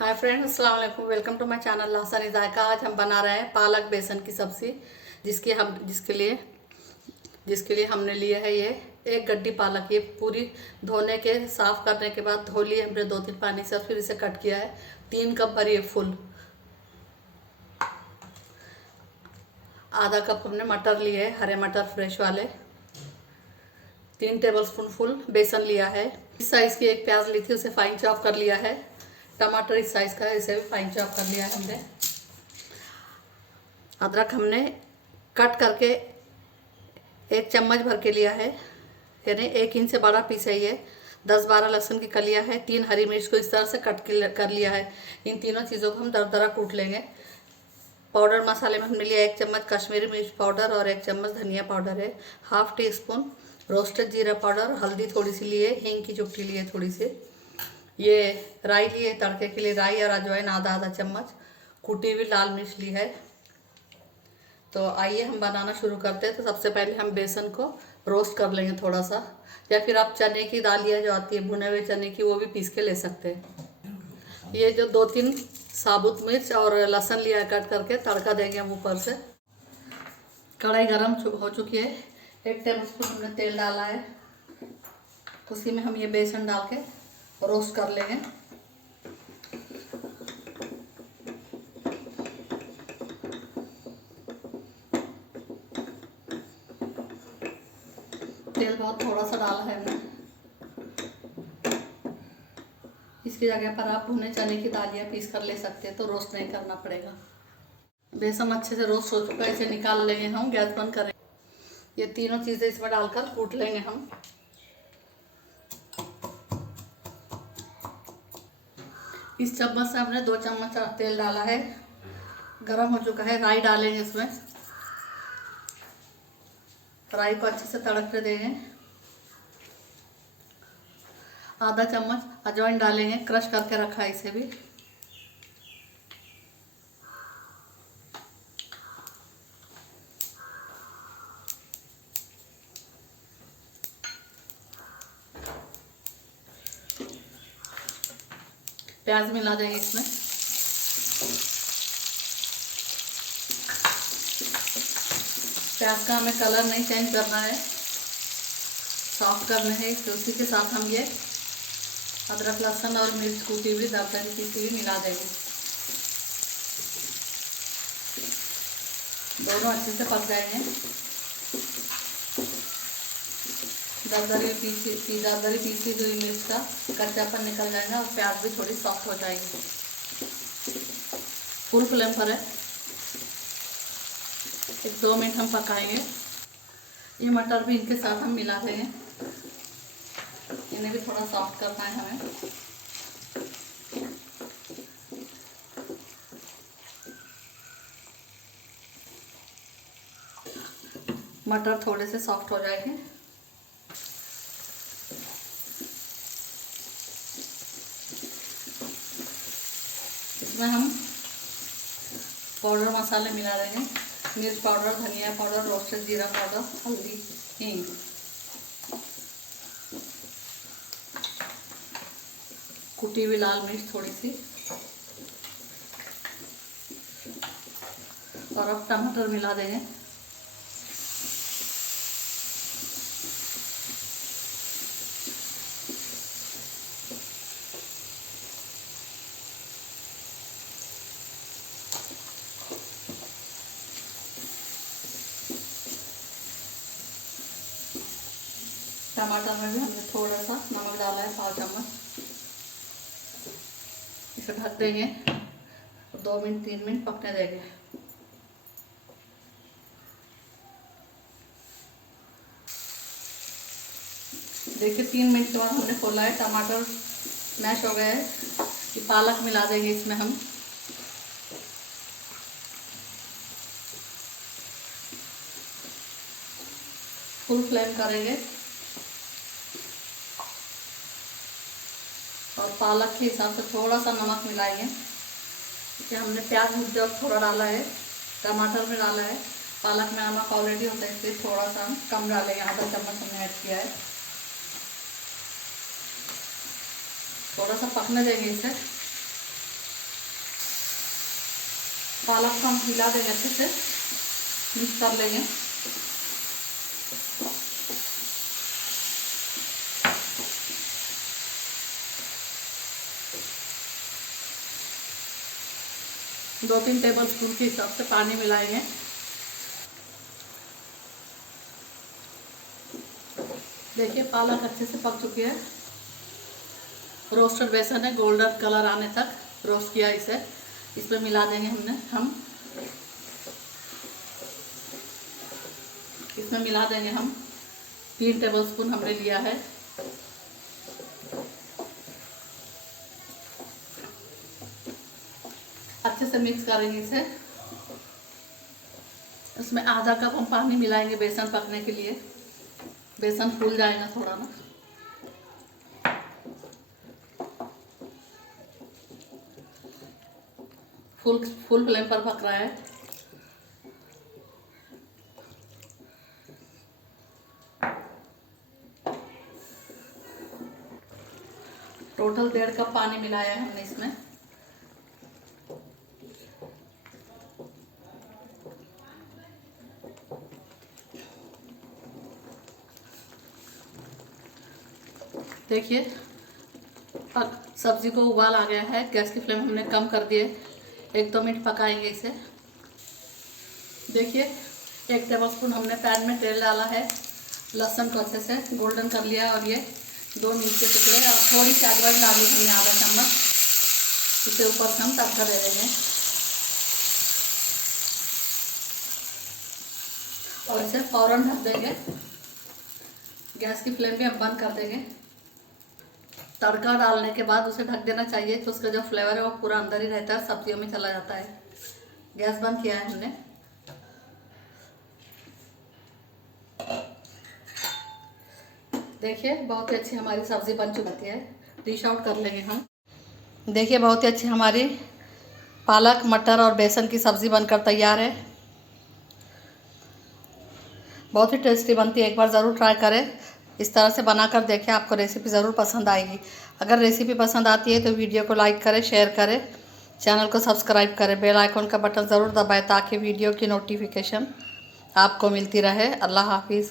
हाय friends, अस्सलाम वालेकुम। Welcome to my channel Lahsani Zaika. आज हम बना रहे हैं पालक बेसन की सब्ज़ी, जिसके लिए हमने लिया है ये एक गड्डी पालक। ये पूरी धोने के साफ़ करने के बाद धो ली हमने 2-3 पानी से, फिर इसे कट किया है। 3 कप भरी है फुल। आधा कप हमने मटर लिए है, हरे मटर फ्रेश वाले। 3 टेबलस्पून फुल बेसन लिया है। इस साइज़ की एक प्याज ली थी, उसे फाइन चॉप कर लिया है। टमाटर इस साइज़ का है, इसे भी फाइन चॉप कर लिया है हमने। अदरक हमने कट करके 1 चम्मच भर के लिया है, यानी 1 इंच से बड़ा पीस है ये। 10-12 लहसुन की कलियां है। 3 हरी मिर्च को इस तरह से कट कर लिया है। इन तीनों चीज़ों को हम दरदरा कूट लेंगे। पाउडर मसाले में हमने लिया 1 चम्मच कश्मीरी मिर्च पाउडर और 1 चम्मच धनिया पाउडर है। हाफ टी स्पून रोस्टेड जीरा पाउडर, हल्दी थोड़ी सी लिए, हींग की चुटकी लिए थोड़ी सी। ये राई लिए तड़के के लिए, राई और अजवाइन आधा चम्मच। कुटी हुई लाल मिर्च ली है। तो आइए हम बनाना शुरू करते हैं। तो सबसे पहले हम बेसन को रोस्ट कर लेंगे थोड़ा सा, या फिर आप चने की दालियाँ जो आती है भुने हुए चने की, वो भी पीस के ले सकते हैं। ये जो 2-3 साबुत मिर्च और लहसुन लिया है कट करके, तड़का देंगे हम ऊपर से। कढ़ाई गरम हो चुकी है। 1 टेबलस्पून हमने तेल डाला है, उसी में हम ये बेसन डाल के रोस्ट कर लेंगे। तेल बहुत थोड़ा सा डाला है हमने। इसकी जगह पर आप भुने चने की दालियाँ पीस कर ले सकते हैं, तो रोस्ट नहीं करना पड़ेगा। बेसन अच्छे से रोस्ट हो चुका है, इसे निकाल लेंगे हम। गैस बंद करेंगे। ये तीनों चीज़ें इसमें डालकर कूट लेंगे हम। इस चम्मच से हमने 2 चम्मच तेल डाला है। गरम हो चुका है। राई डालेंगे इसमें। राई को अच्छे से तड़कने देंगे। आधा चम्मच अजवाइन डालेंगे, क्रश करके रखा है इसे भी। प्याज मिला देंगे इसमें। प्याज का हमें कलर नहीं चेंज करना है, सॉफ्ट करने हैं। तो उसी के साथ हम ये अदरक लहसुन और मिर्च कूटी हुई दरदरी पीसी हुई मिला देंगे। दोनों अच्छे से पक जाएंगे। दरदरी पीसी हुई मिर्च का कच्चापन निकल जाएगा और प्याज भी थोड़ी सॉफ्ट हो जाएगी। फुल फ्लेम पर है। 1-2 मिनट हम पकाएंगे। ये मटर भी इनके साथ हम मिला देंगे। इन्हें भी थोड़ा सॉफ्ट करना है हमें। मटर थोड़े से सॉफ्ट हो जाएंगे। इसमें हम पाउडर मसाले मिला देंगे। मिर्च पाउडर, धनिया पाउडर, रोस्टेड जीरा पाउडर, हल्दी, हींग। कुटी हुई लाल मिर्च थोड़ी सी। और अब टमाटर मिला देंगे। टमाटर में भी हमने थोड़ा सा नमक डाला है, 1/2 चम्मच। इसे ढक देंगे, 2 मिनट 3 मिनट पकने देंगे। देखिए 3 मिनट के बाद हमने खोला है, टमाटर मैश हो गए हैं। ये पालक मिला देंगे इसमें हम। फुल फ्लेम करेंगे और पालक के हिसाब से थोड़ा सा नमक मिलाएंगे। कि हमने प्याज जो थोड़ा डाला है, टमाटर में डाला है, पालक में नमक ऑलरेडी होता है, इसलिए थोड़ा सा हम कम डालेंगे। आधा चम्मच हमने ऐड किया है। थोड़ा सा पकने देंगे इसे। पालक को हम हिला देंगे, अच्छे से मिक्स कर लेंगे। दो 3 टेबल स्पून के हिसाब से पानी मिलाएंगे। देखिए पालक अच्छे से पक चुकी है। रोस्टेड बेसन है, गोल्डन कलर आने तक रोस्ट किया इसे। इसमें मिला देंगे हम इसमें मिला देंगे हम 3 टेबल स्पून हमने लिया है। अच्छे से मिक्स करेंगे इसे। इसमें आधा कप हम पानी मिलाएंगे बेसन पकने के लिए। बेसन फूल जाएगा थोड़ा ना। फुल फ्लेम पर पक रहा है। टोटल 1.5 कप पानी मिलाया है हमने इसमें। देखिए सब्जी को उबाल आ गया है। गैस की फ्लेम हमने कम कर दिए। 1-2 मिनट पकाएंगे इसे। देखिए 1 टेबल स्पून हमने पैन में तेल डाला है। लहसुन को अच्छे से गोल्डन कर लिया और ये 2 मिर्च के टुकड़े और थोड़ी सी अदरक डाली हमने आधा चम्मच। इसे ऊपर से हम तड़का दे देंगे और इसे फौरन ढक देंगे। गैस की फ्लेम भी हम बंद कर देंगे। तड़का डालने के बाद उसे ढक देना चाहिए तो उसका जो फ्लेवर है वो पूरा अंदर ही रहता है, सब्जियों में चला जाता है। गैस बंद किया है हमने। देखिए बहुत ही अच्छी हमारी सब्जी बन चुकी है। डिश आउट कर लेंगे हम। देखिए बहुत ही अच्छी हमारी पालक मटर और बेसन की सब्ज़ी बनकर तैयार है। बहुत ही टेस्टी बनती है, एक बार ज़रूर ट्राई करें। इस तरह से बनाकर देखें, आपको रेसिपी ज़रूर पसंद आएगी। अगर रेसिपी पसंद आती है तो वीडियो को लाइक करें, शेयर करें, चैनल को सब्सक्राइब करें, बेल आइकन का बटन ज़रूर दबाएं ताकि वीडियो की नोटिफिकेशन आपको मिलती रहे। अल्लाह हाफिज़।